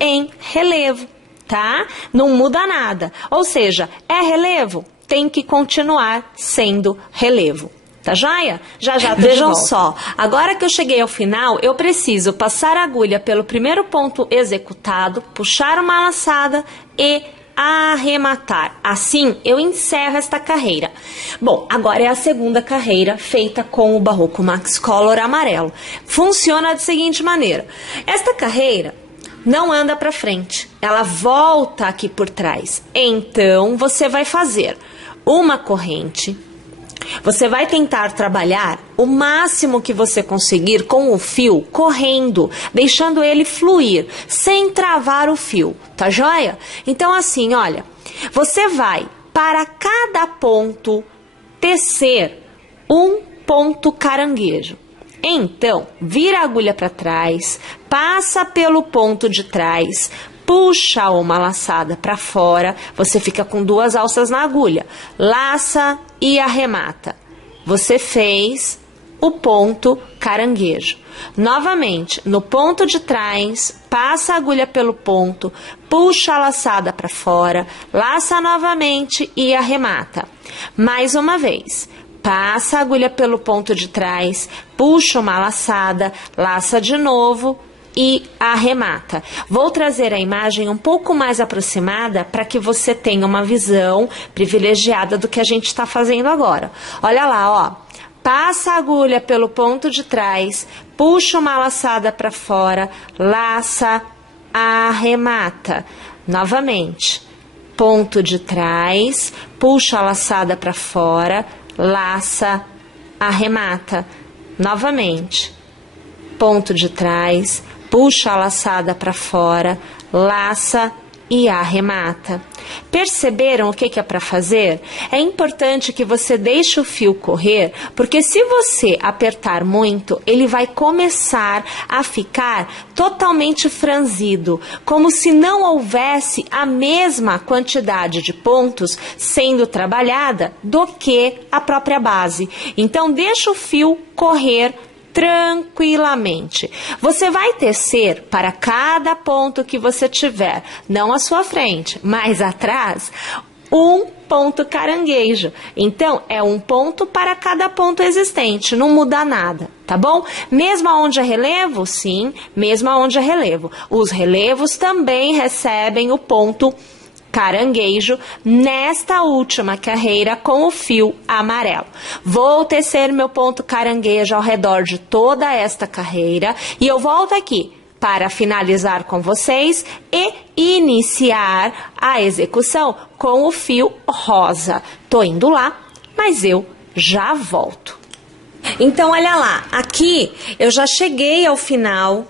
em relevo, tá? Não muda nada, ou seja, é relevo? Tem que continuar sendo relevo. Tá joia? Já vejam só, agora que eu cheguei ao final, eu preciso passar a agulha pelo primeiro ponto executado, puxar uma laçada e arrematar. Assim, eu encerro esta carreira. Bom, agora é a segunda carreira feita com o Barroco Max Color amarelo. Funciona da seguinte maneira. Esta carreira não anda para frente, ela volta aqui por trás. Então, você vai fazer uma corrente, Você vai tentar trabalhar o máximo que você conseguir com o fio correndo, deixando ele fluir, sem travar o fio, tá joia? Então assim, olha, você vai para cada ponto tecer um ponto caranguejo. Então, vira a agulha para trás, passa pelo ponto de trás, puxa uma laçada para fora, você fica com 2 alças na agulha, laça e arremata. Você fez o ponto caranguejo. Novamente, no ponto de trás, passa a agulha pelo ponto, puxa a laçada para fora, laça novamente e arremata. Mais uma vez. Passa a agulha pelo ponto de trás, puxa uma laçada, laça de novo e arremata. Vou trazer a imagem um pouco mais aproximada para que você tenha uma visão privilegiada do que a gente está fazendo agora. Olha lá, ó. Passa a agulha pelo ponto de trás, puxa uma laçada para fora, laça, arremata. Novamente. Ponto de trás, puxa a laçada para fora, laça, arremata. Novamente, ponto de trás, puxa a laçada para fora, laça e arremata. Perceberam o que é para fazer? É importante que você deixe o fio correr, porque se você apertar muito, ele vai começar a ficar totalmente franzido, como se não houvesse a mesma quantidade de pontos sendo trabalhada do que a própria base. Então, deixa o fio correr tranquilamente. Você vai tecer para cada ponto que você tiver, não à sua frente, mas atrás, um ponto caranguejo. Então, é um ponto para cada ponto existente, não muda nada, tá bom? Mesmo onde é relevo? Sim, mesmo onde é relevo. Os relevos também recebem o ponto caranguejo nesta última carreira com o fio amarelo. Vou tecer meu ponto caranguejo ao redor de toda esta carreira e eu volto aqui para finalizar com vocês e iniciar a execução com o fio rosa. Tô indo lá, mas eu já volto. Então, olha lá, aqui eu já cheguei ao final.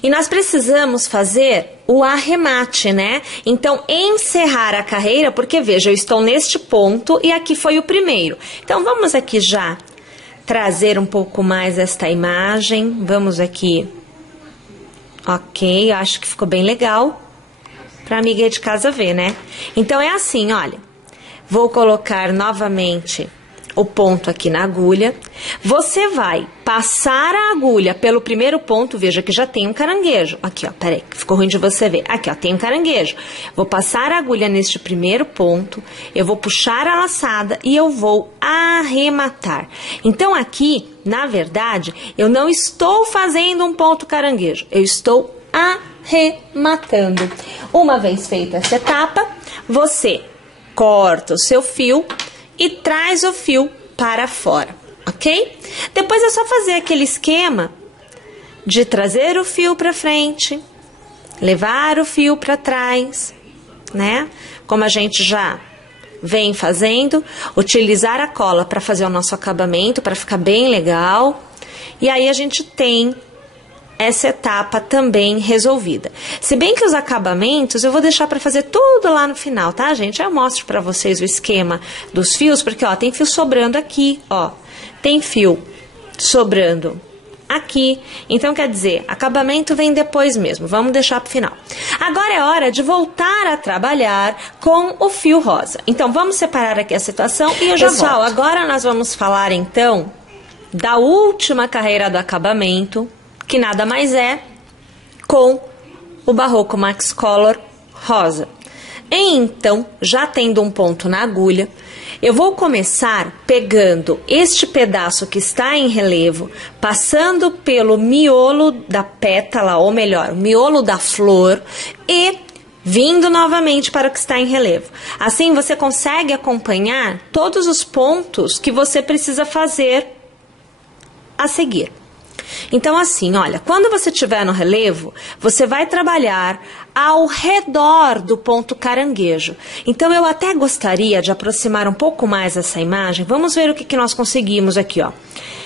E nós precisamos fazer o arremate, né? Então, encerrar a carreira, porque veja, eu estou neste ponto e aqui foi o primeiro. Então, vamos aqui já trazer um pouco mais esta imagem. Vamos aqui. Ok, acho que ficou bem legal para a amiga de casa ver, né? Então, é assim, olha. Vou colocar novamente o ponto aqui na agulha, você vai passar a agulha pelo primeiro ponto, veja que já tem um caranguejo, aqui ó, peraí, ficou ruim de você ver, aqui ó, tem um caranguejo, vou passar a agulha neste primeiro ponto, eu vou puxar a laçada e eu vou arrematar. Então aqui, na verdade, eu não estou fazendo um ponto caranguejo, eu estou arrematando. Uma vez feita essa etapa, você corta o seu fio e traz o fio para fora, ok? Depois é só fazer aquele esquema de trazer o fio para frente, levar o fio para trás, né? Como a gente já vem fazendo, utilizar a cola para fazer o nosso acabamento, para ficar bem legal. E aí a gente tem essa etapa também resolvida. Se bem que os acabamentos eu vou deixar para fazer tudo lá no final, tá, gente? Eu mostro para vocês o esquema dos fios, porque, ó, tem fio sobrando aqui, ó. Tem fio sobrando aqui. Então, quer dizer, acabamento vem depois mesmo. Vamos deixar pro final. Agora é hora de voltar a trabalhar com o fio rosa. Então, vamos separar aqui a situação e eu já volto. Pessoal, agora nós vamos falar, então, da última carreira do acabamento, que nada mais é com o Barroco Max Color rosa. Então, já tendo um ponto na agulha, eu vou começar pegando este pedaço que está em relevo, passando pelo miolo da pétala, ou melhor, o miolo da flor, e vindo novamente para o que está em relevo. Assim, você consegue acompanhar todos os pontos que você precisa fazer a seguir. Então assim, olha, quando você estiver no relevo, você vai trabalhar ao redor do ponto caranguejo. Então eu até gostaria de aproximar um pouco mais essa imagem. Vamos ver o que nós conseguimos aqui, ó.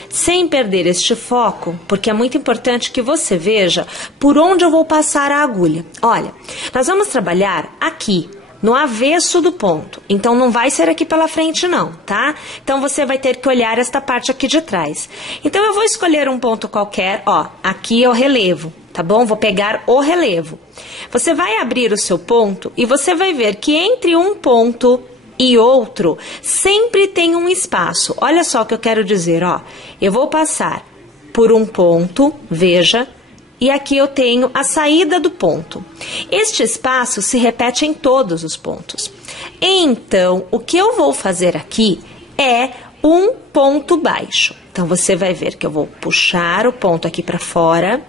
Sem perder este foco, porque é muito importante que você veja por onde eu vou passar a agulha. Olha, nós vamos trabalhar aqui, no avesso do ponto. Então, não vai ser aqui pela frente, não, tá? Então, você vai ter que olhar esta parte aqui de trás. Então, eu vou escolher um ponto qualquer, ó, aqui é o relevo, tá bom? Vou pegar o relevo. Você vai abrir o seu ponto e você vai ver que entre um ponto e outro, sempre tem um espaço. Olha só o que eu quero dizer, ó. Eu vou passar por um ponto, veja, e aqui eu tenho a saída do ponto. Este espaço se repete em todos os pontos. Então, o que eu vou fazer aqui é um ponto baixo. Então, você vai ver que eu vou puxar o ponto aqui para fora.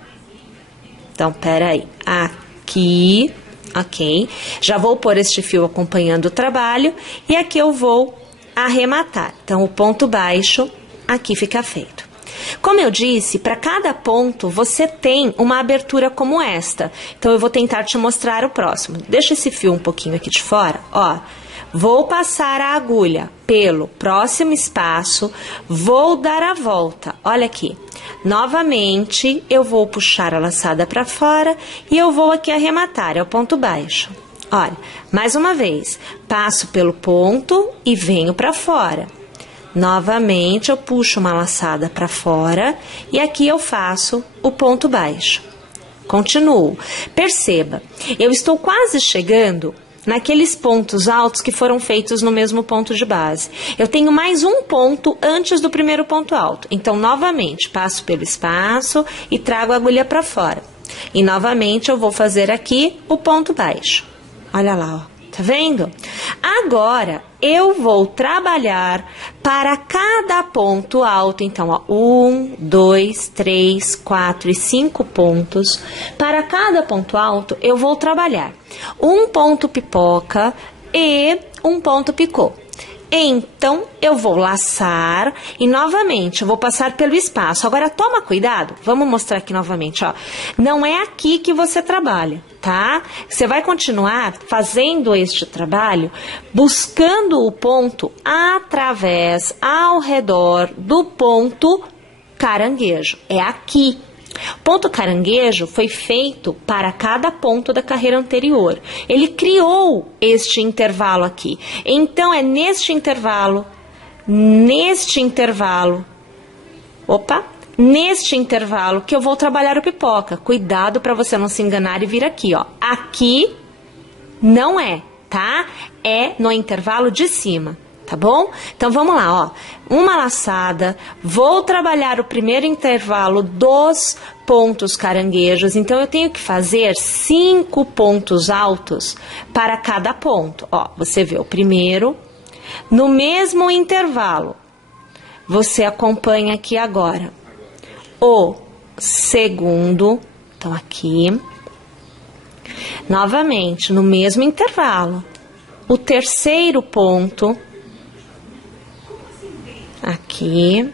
Então, peraí, aqui... Ok, já vou pôr este fio acompanhando o trabalho e aqui eu vou arrematar. Então, o ponto baixo aqui fica feito. Como eu disse, para cada ponto você tem uma abertura como esta. Então, eu vou tentar te mostrar o próximo. Deixa esse fio um pouquinho aqui de fora, ó. Vou passar a agulha pelo próximo espaço, vou dar a volta, olha aqui. Novamente, eu vou puxar a laçada para fora e eu vou aqui arrematar, é o ponto baixo. Olha, mais uma vez, passo pelo ponto e venho para fora. Novamente, eu puxo uma laçada para fora e aqui eu faço o ponto baixo. Continuo. Perceba, eu estou quase chegando naqueles pontos altos que foram feitos no mesmo ponto de base. Eu tenho mais um ponto antes do primeiro ponto alto. Então, novamente, passo pelo espaço e trago a agulha para fora. E, novamente, eu vou fazer aqui o ponto baixo. Olha lá, ó. Tá vendo? Agora, eu vou trabalhar para cada ponto alto. Então, ó, 1, 2, 3, 4 e 5 pontos. Para cada ponto alto, eu vou trabalhar um ponto pipoca e um ponto picô. Então, eu vou laçar e, novamente, eu vou passar pelo espaço. Agora, toma cuidado. Vamos mostrar aqui novamente, ó. Não é aqui que você trabalha, tá? Você vai continuar fazendo este trabalho, buscando o ponto através, ao redor do ponto caranguejo. É aqui. O ponto caranguejo foi feito para cada ponto da carreira anterior. Ele criou este intervalo aqui. Então, é neste intervalo, neste intervalo que eu vou trabalhar o pipoca. Cuidado para você não se enganar e vir aqui, ó. Aqui não é, tá? É no intervalo de cima. Tá bom? Então, vamos lá, ó. Uma laçada, vou trabalhar o primeiro intervalo dos pontos caranguejos. Então, eu tenho que fazer 5 pontos altos para cada ponto. Ó, você vê o primeiro. No mesmo intervalo, você acompanha aqui agora o segundo. Então, aqui. Novamente, no mesmo intervalo, o terceiro ponto. Aqui,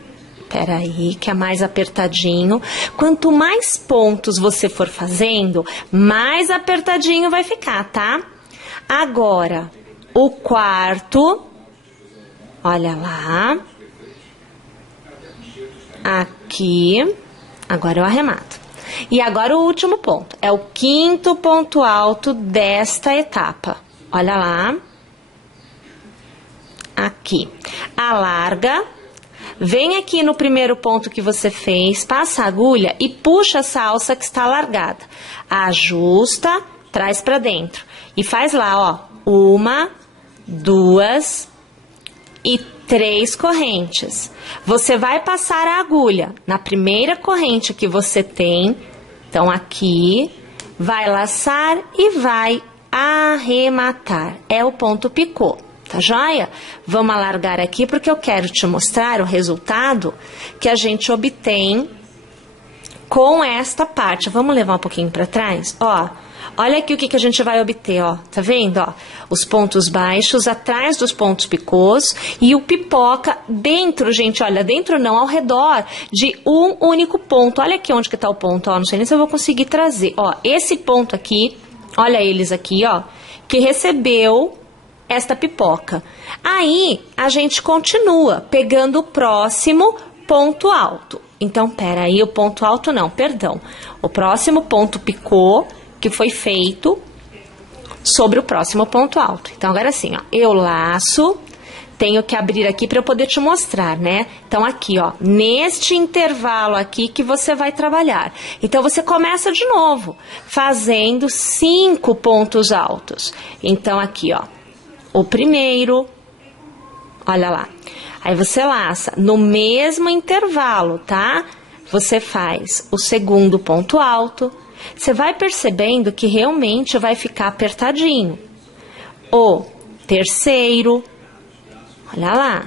peraí, que é mais apertadinho. Quanto mais pontos você for fazendo, mais apertadinho vai ficar, tá? Agora, o quarto, olha lá. Aqui, agora eu arremato. E agora o último ponto, é o quinto ponto alto desta etapa. Olha lá. Aqui, alarga, vem aqui no primeiro ponto que você fez, passa a agulha e puxa essa alça que está alargada. Ajusta, traz para dentro e faz lá, ó, 1, 2 e 3 correntes. Você vai passar a agulha na primeira corrente que você tem, então aqui, vai laçar e vai arrematar. É o ponto picô. Tá joia? Vamos alargar aqui porque eu quero te mostrar o resultado que a gente obtém com esta parte. Vamos levar um pouquinho para trás? Ó, olha aqui o que a gente vai obter, ó. Tá vendo, ó? Os pontos baixos atrás dos pontos picôs e o pipoca dentro, gente, olha, dentro não, ao redor de um único ponto. Olha aqui onde que tá o ponto, ó. Não sei nem se eu vou conseguir trazer. Ó, esse ponto aqui, olha eles aqui, ó, que recebeu esta pipoca. Aí, a gente continua pegando o próximo ponto alto. Então, peraí, o ponto alto não, perdão. O próximo ponto picô que foi feito sobre o próximo ponto alto. Então, agora sim, ó, eu laço, tenho que abrir aqui para eu poder te mostrar, né? Então, aqui, ó, neste intervalo aqui que você vai trabalhar. Então, você começa de novo, fazendo 5 pontos altos. Então, aqui, ó, o primeiro, olha lá. Aí você laça no mesmo intervalo, tá? Você faz o segundo ponto alto. Você vai percebendo que realmente vai ficar apertadinho. O terceiro, olha lá.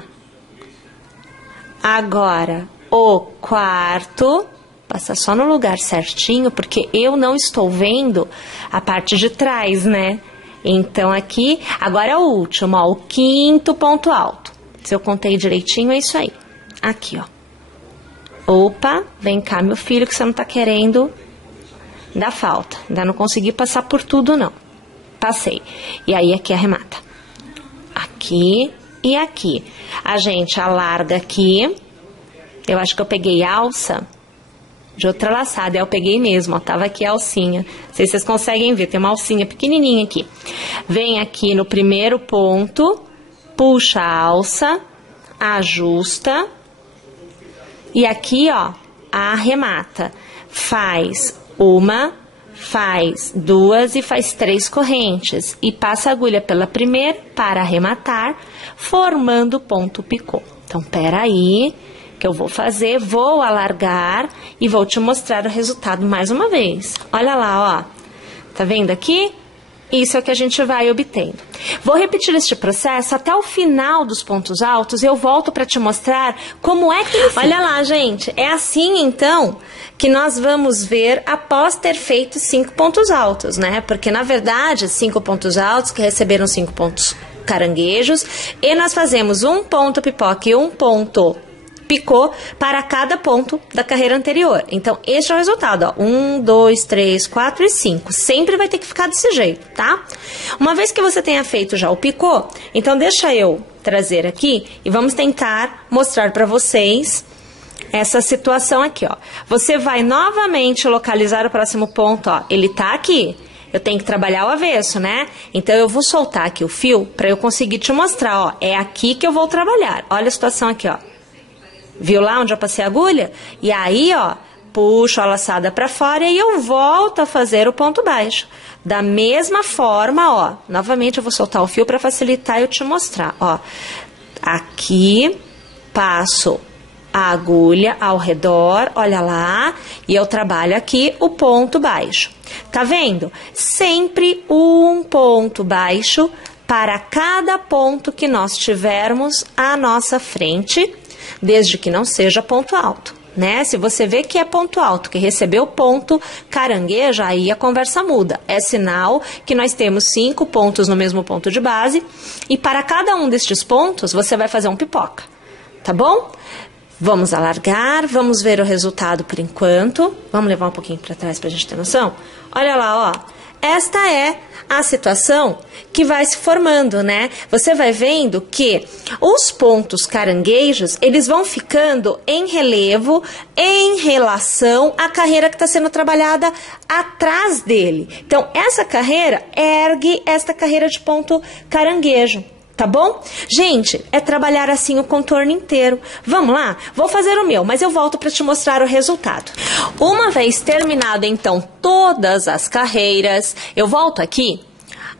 Agora, o quarto, passa só no lugar certinho, porque eu não estou vendo a parte de trás, né? Então, aqui, agora é o último, ó, o quinto ponto alto. Se eu contei direitinho, é isso aí. Aqui, ó. Opa, vem cá, meu filho, que você não tá querendo dar falta. Ainda não consegui passar por tudo, não. Passei. E aí, aqui arremata. Aqui e aqui. A gente alarga aqui. Eu acho que eu peguei alça de outra laçada. Eu peguei mesmo, ó. Tava aqui a alcinha. Não sei se vocês conseguem ver. Tem uma alcinha pequenininha aqui. Vem aqui no primeiro ponto. Puxa a alça. Ajusta. E aqui, ó, arremata. Faz uma, faz 2 e faz 3 correntes. E passa a agulha pela primeira para arrematar, formando ponto picô. Então, peraí, que eu vou fazer, vou alargar e vou te mostrar o resultado mais uma vez. Olha lá, ó. Tá vendo aqui? Isso é o que a gente vai obtendo. Vou repetir este processo até o final dos pontos altos e eu volto para te mostrar como é que... Olha lá, gente, é assim, então, que nós vamos ver após ter feito 5 pontos altos, né? Porque, na verdade, 5 pontos altos que receberam 5 pontos caranguejos e nós fazemos um ponto pipoca e um ponto picô para cada ponto da carreira anterior. Então, este é o resultado, ó. 1, 2, 3, 4 e 5. Sempre vai ter que ficar desse jeito, tá? Uma vez que você tenha feito já o picô, então deixa eu trazer aqui e vamos tentar mostrar para vocês essa situação aqui, ó. Você vai novamente localizar o próximo ponto, ó. Ele tá aqui. Eu tenho que trabalhar o avesso, né? Então, eu vou soltar aqui o fio para eu conseguir te mostrar, ó. É aqui que eu vou trabalhar. Olha a situação aqui, ó. Viu lá onde eu passei a agulha? E aí, ó, puxo a laçada pra fora e eu volto a fazer o ponto baixo. Da mesma forma, ó, novamente eu vou soltar o fio pra facilitar eu te mostrar, ó. Aqui, passo a agulha ao redor, olha lá, e eu trabalho aqui o ponto baixo. Tá vendo? Sempre um ponto baixo para cada ponto que nós tivermos à nossa frente, desde que não seja ponto alto, né? Se você vê que é ponto alto, que recebeu ponto caranguejo, aí a conversa muda. É sinal que nós temos 5 pontos no mesmo ponto de base e para cada um destes pontos você vai fazer um pipoca, tá bom? Vamos alargar, vamos ver o resultado por enquanto. Vamos levar um pouquinho para trás para a gente ter noção? Olha lá, ó. Esta é a situação que vai se formando, né? Você vai vendo que os pontos caranguejos, eles vão ficando em relevo em relação à carreira que está sendo trabalhada atrás dele. Então, essa carreira ergue esta carreira de ponto caranguejo. Tá bom? Gente, é trabalhar assim o contorno inteiro. Vamos lá? Vou fazer o meu, mas eu volto para te mostrar o resultado. Uma vez terminado, então, todas as carreiras, eu volto aqui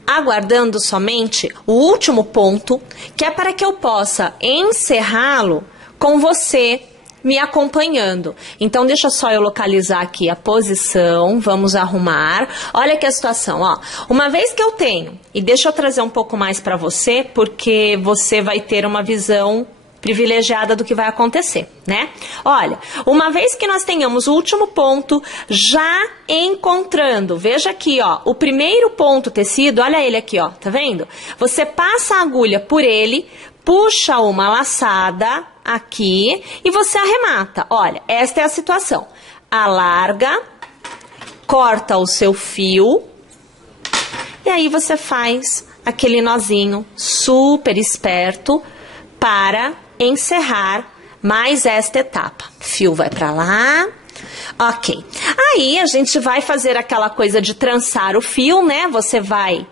aguardando somente o último ponto, que é para que eu possa encerrá-lo com você me acompanhando. Então, deixa só eu localizar aqui a posição, vamos arrumar. Olha aqui a situação, ó. Uma vez que eu tenho, e deixa eu trazer um pouco mais para você, porque você vai ter uma visão privilegiada do que vai acontecer, né? Olha, uma vez que nós tenhamos o último ponto já encontrando, veja aqui, ó, o primeiro ponto tecido, olha ele aqui, ó, tá vendo? Você passa a agulha por ele, puxa uma laçada aqui e você arremata. Olha, esta é a situação. Alarga, corta o seu fio e aí você faz aquele nozinho super esperto para encerrar mais esta etapa. Fio vai para lá. Ok. Aí a gente vai fazer aquela coisa de trançar o fio, né? Você vai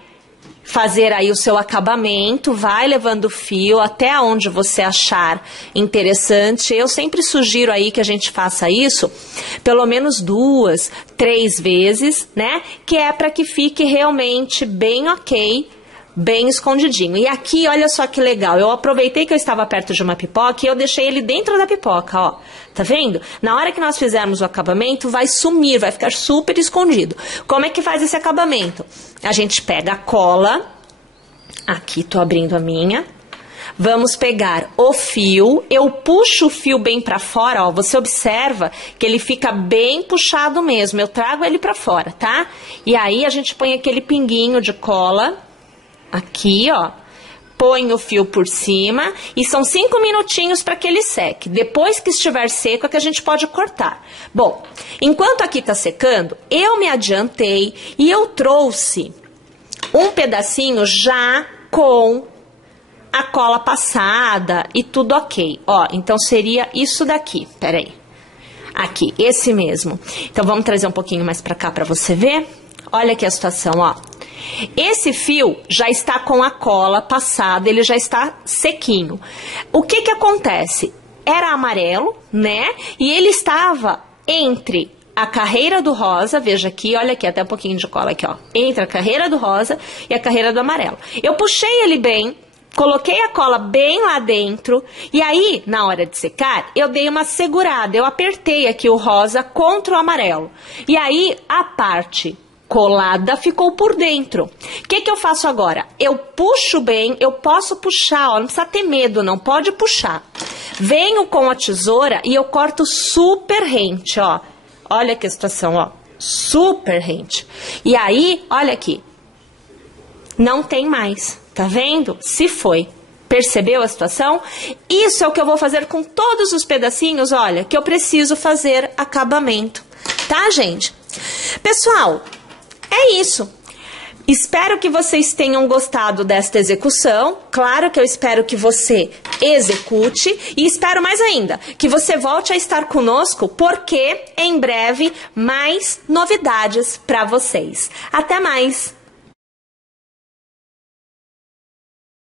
fazer aí o seu acabamento, vai levando o fio até onde você achar interessante. Eu sempre sugiro aí que a gente faça isso pelo menos 2, 3 vezes, né? Que é para que fique realmente bem ok, bem escondidinho. E aqui, olha só que legal, eu aproveitei que eu estava perto de uma pipoca e eu deixei ele dentro da pipoca, ó. Tá vendo? Na hora que nós fizermos o acabamento, vai sumir, vai ficar super escondido. Como é que faz esse acabamento? A gente pega a cola, aqui tô abrindo a minha, vamos pegar o fio, eu puxo o fio bem pra fora, ó, você observa que ele fica bem puxado mesmo, eu trago ele pra fora, tá? E aí a gente põe aquele pinguinho de cola, aqui, ó, põe o fio por cima e são 5 minutinhos para que ele seque. Depois que estiver seco é que a gente pode cortar. Bom, enquanto aqui tá secando, eu me adiantei e eu trouxe um pedacinho já com a cola passada e tudo ok. Ó, então seria isso daqui, peraí. Aqui, esse mesmo. Então vamos trazer um pouquinho mais para cá para você ver. Olha aqui a situação, ó. Esse fio já está com a cola passada, ele já está sequinho. O que que acontece? Era amarelo, né? E ele estava entre a carreira do rosa, veja aqui, olha aqui, até um pouquinho de cola aqui, ó. Entre a carreira do rosa e a carreira do amarelo. Eu puxei ele bem, coloquei a cola bem lá dentro e aí, na hora de secar, eu dei uma segurada, eu apertei aqui o rosa contra o amarelo. E aí, a parte colada ficou por dentro. O que que eu faço agora? Eu puxo bem, eu posso puxar, ó, não precisa ter medo, não, pode puxar. Venho com a tesoura e eu corto super rente, ó. Olha que situação, ó, super rente. E aí, olha aqui, não tem mais, tá vendo? Se foi. Percebeu a situação? Isso é o que eu vou fazer com todos os pedacinhos, olha, que eu preciso fazer acabamento, tá, gente? Pessoal, é isso. Espero que vocês tenham gostado desta execução. Claro que eu espero que você execute e espero mais ainda que você volte a estar conosco porque em breve mais novidades para vocês. Até mais!